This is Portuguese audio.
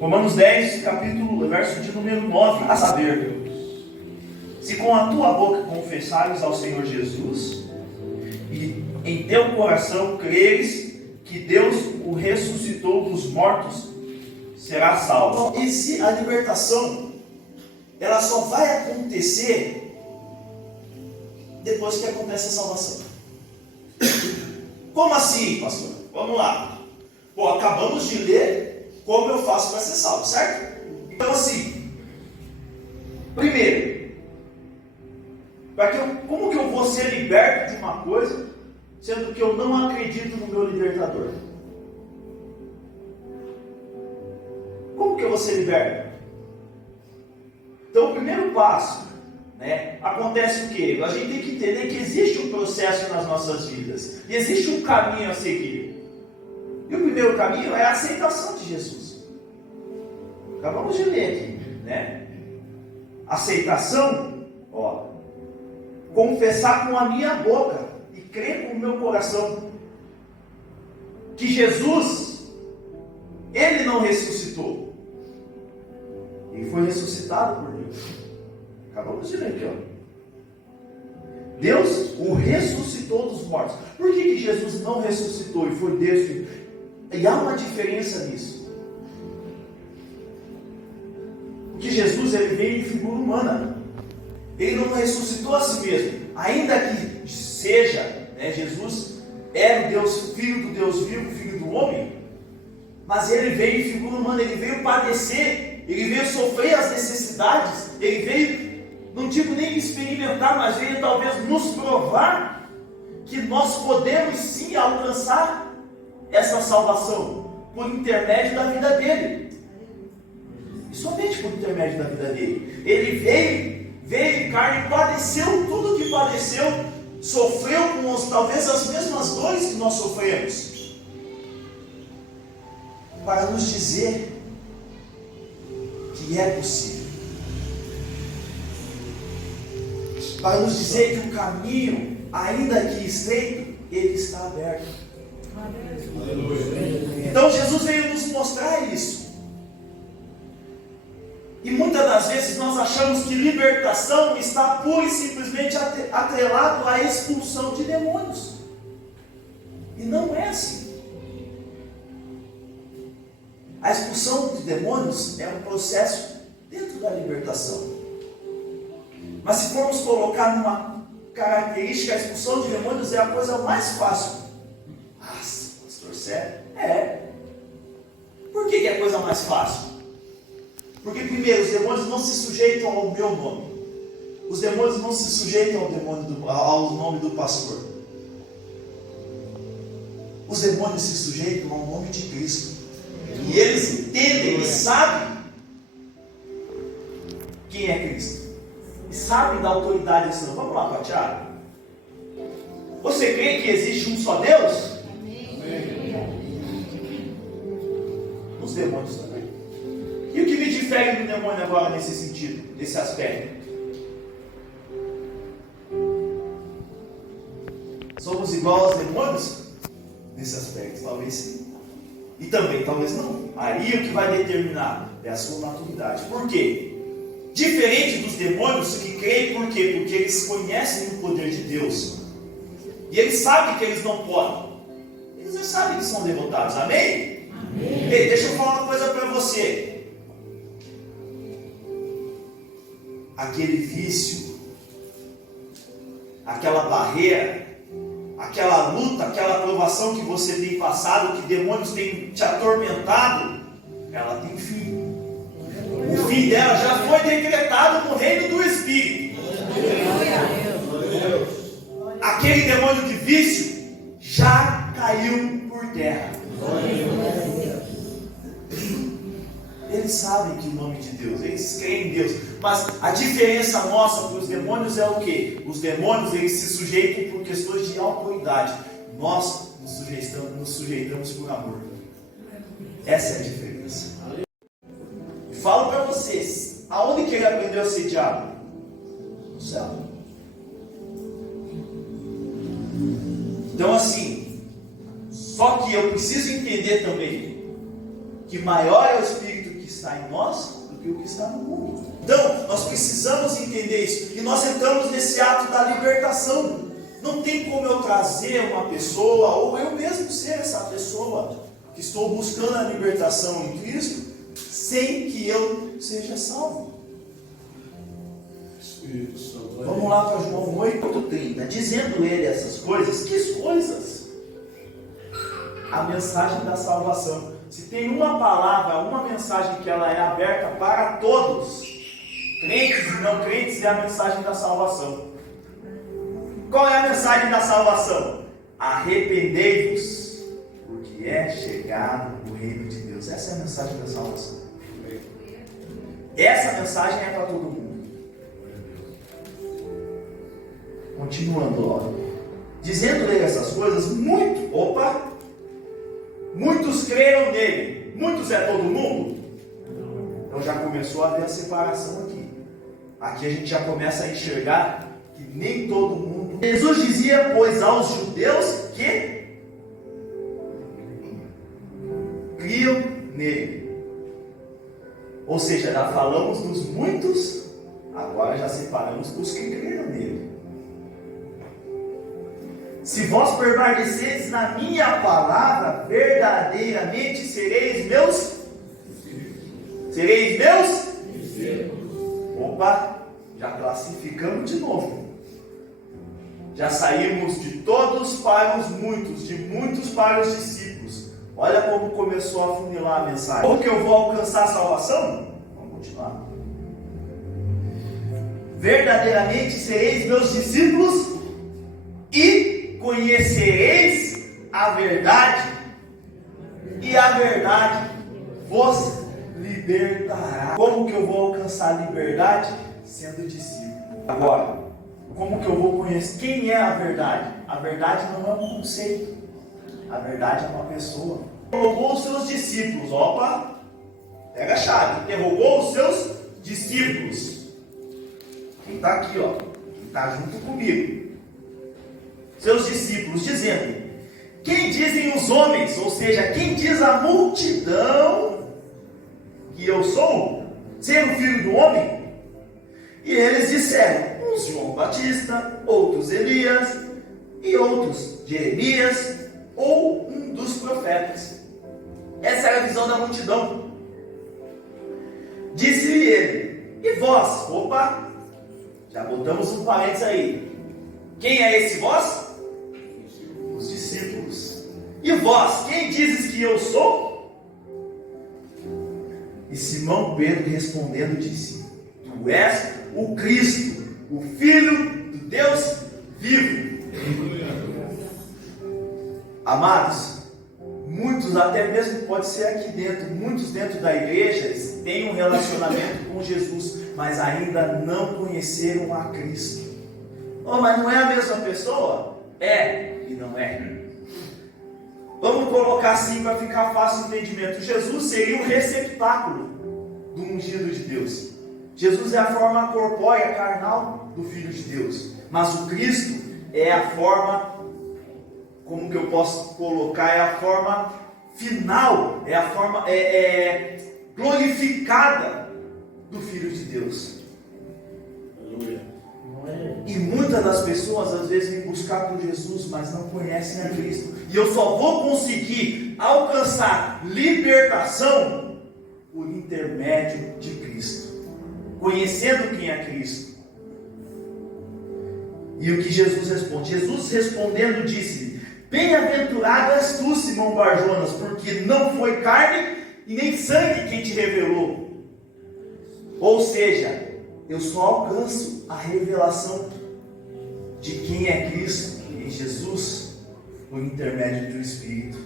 Romanos 10, verso de número 9, a saber, se com a tua boca confessares ao Senhor Jesus, e em teu coração creres que Deus o ressuscitou dos mortos, será salvo. E se a libertação, ela só vai acontecer depois que acontece a salvação. Como assim, pastor? Vamos lá. Pô, acabamos de ler como eu faço para ser salvo, certo? Então assim, primeiro, como que eu vou ser liberto de uma coisa, sendo que eu não acredito no meu libertador? Como que eu vou ser liberto? Então o primeiro passo, acontece o quê? A gente tem que entender que existe um processo nas nossas vidas, e existe um caminho a seguir. E o primeiro caminho é a aceitação de Jesus. Acabamos de ler aqui, Aceitação, confessar com a minha boca e crer com o meu coração que Jesus, Ele não ressuscitou, Ele foi ressuscitado por Deus. Acabamos de ler aqui, Deus o ressuscitou dos mortos. Por que Jesus não ressuscitou e foi Deus? E há uma diferença nisso. Porque Jesus, ele veio em figura humana. Ele não ressuscitou a si mesmo. Ainda que seja, Jesus era o Deus, Filho do Deus vivo, Filho do homem, mas ele veio em figura humana, ele veio padecer, ele veio sofrer as necessidades, ele veio, não digo nem experimentar, mas veio talvez nos provar que nós podemos sim alcançar essa salvação por intermédio da vida dele. E somente por intermédio da vida dele. Ele veio em carne, padeceu tudo que padeceu, sofreu talvez as mesmas dores que nós sofremos, para nos dizer que é possível, para nos dizer que o caminho, ainda que estreito, ele está aberto. Então Jesus veio nos mostrar isso. E muitas das vezes nós achamos que libertação está pura e simplesmente atrelado à expulsão de demônios. E não é assim. A expulsão de demônios é um processo dentro da libertação. Mas se formos colocar numa característica, a expulsão de demônios é a coisa mais fácil. Nossa, pastor, sério? Por que é a coisa mais fácil? Porque primeiro, os demônios não se sujeitam ao meu nome. Os demônios não se sujeitam ao nome do pastor. Os demônios se sujeitam ao nome de Cristo. E eles entendem e sabem quem é Cristo. E sabem da autoridade desse nome. Vamos lá, Tiago. Você crê que existe um só Deus? Os demônios também. E o que me difere do demônio agora nesse sentido, nesse aspecto? Somos igual aos demônios? Nesse aspecto, talvez sim. E também, talvez não. Aí o que vai determinar é a sua maturidade. Por quê? Diferente dos demônios que creem, por quê? Porque eles conhecem o poder de Deus. E eles sabem que eles não podem. Eles já sabem que são derrotados. Amém? Amém. Ei, deixa eu falar uma coisa para você. Aquele vício, aquela barreira, aquela luta, aquela provação que você tem passado, que demônios têm te atormentado, ela tem fim. O fim dela já foi decretado no reino do Espírito. Aquele demônio de vício já caiu por terra. Eles sabem que o nome de Deus, eles creem em Deus, mas a diferença nossa para os demônios é o quê? Os demônios, eles se sujeitam por questões de autoridade. Nós nos sujeitamos por amor. Essa é a diferença. Falo para vocês, aonde que ele aprendeu a ser diabo? No céu. Então assim, só que eu preciso entender também que maior é o Espírito que está no mundo. Então, nós precisamos entender isso. E nós entramos nesse ato da libertação. Não tem como eu trazer uma pessoa, ou eu mesmo ser essa pessoa, que estou buscando a libertação em Cristo, sem que eu seja salvo. Vamos lá para João 8:30. Dizendo ele essas coisas, que coisas? A mensagem da salvação. Se tem uma palavra, uma mensagem que ela é aberta para todos, crentes e não crentes, é a mensagem da salvação. Qual é a mensagem da salvação? Arrependei-vos, porque é chegado o reino de Deus. Essa é a mensagem da salvação. Essa mensagem é para todo mundo. Continuando, ó. Dizendo-lhe essas coisas, muitos creram nele. Muitos é todo mundo? Então já começou a haver a separação aqui. Aqui a gente já começa a enxergar que nem todo mundo. Jesus dizia, pois, aos judeus que criam nele. Ou seja, já falamos dos muitos, agora já separamos dos que creram nele. Se vós permaneceres na minha palavra, verdadeiramente sereis meus. Opa, já classificamos de novo. Já saímos de todos para os muitos, de muitos para os discípulos. Olha como começou a funilar a mensagem. Como que eu vou alcançar a salvação? Vamos continuar. Verdadeiramente sereis meus discípulos e conhecereis a verdade, e a verdade vos libertará. Como que eu vou alcançar a liberdade? Sendo discípulo. Agora, como que eu vou conhecer? Quem é a verdade? A verdade não é um conceito. A verdade é uma pessoa. Interrogou os seus discípulos. Opa, pega a chave. Interrogou os seus discípulos. Quem está aqui, ó? Quem está junto comigo? Seus discípulos, dizendo: quem dizem os homens, ou seja, quem diz a multidão que eu sou, ser o filho do homem? E eles disseram: uns João Batista, outros Elias, e outros Jeremias, ou um dos profetas. Essa era a visão da multidão. Disse-lhe ele: e vós? Opa, já botamos um parênteses aí. Quem é esse vós? Os discípulos. E vós, quem dizes que eu sou? E Simão Pedro respondendo disse: tu és o Cristo, o Filho do Deus vivo. Amados, muitos, até mesmo pode ser aqui dentro, muitos dentro da igreja têm um relacionamento com Jesus, mas ainda não conheceram a Cristo. Oh, mas não é a mesma pessoa? É e não é. Vamos colocar assim para ficar fácil o entendimento. Jesus seria o receptáculo do ungido de Deus. Jesus é a forma corpórea, carnal do Filho de Deus. Mas o Cristo é a forma, como que eu posso colocar? É a forma final, é a forma glorificada do Filho de Deus. Aleluia. E muitas das pessoas às vezes vêm buscar por Jesus, mas não conhecem a Cristo. E eu só vou conseguir alcançar libertação por intermédio de Cristo, conhecendo quem é Cristo. E o que Jesus responde? Jesus respondendo disse-lhe: bem-aventurado és tu, Simão Barjonas, porque não foi carne e nem sangue quem te revelou. Ou seja, eu só alcanço a revelação de quem é Cristo em Jesus por intermédio do Espírito.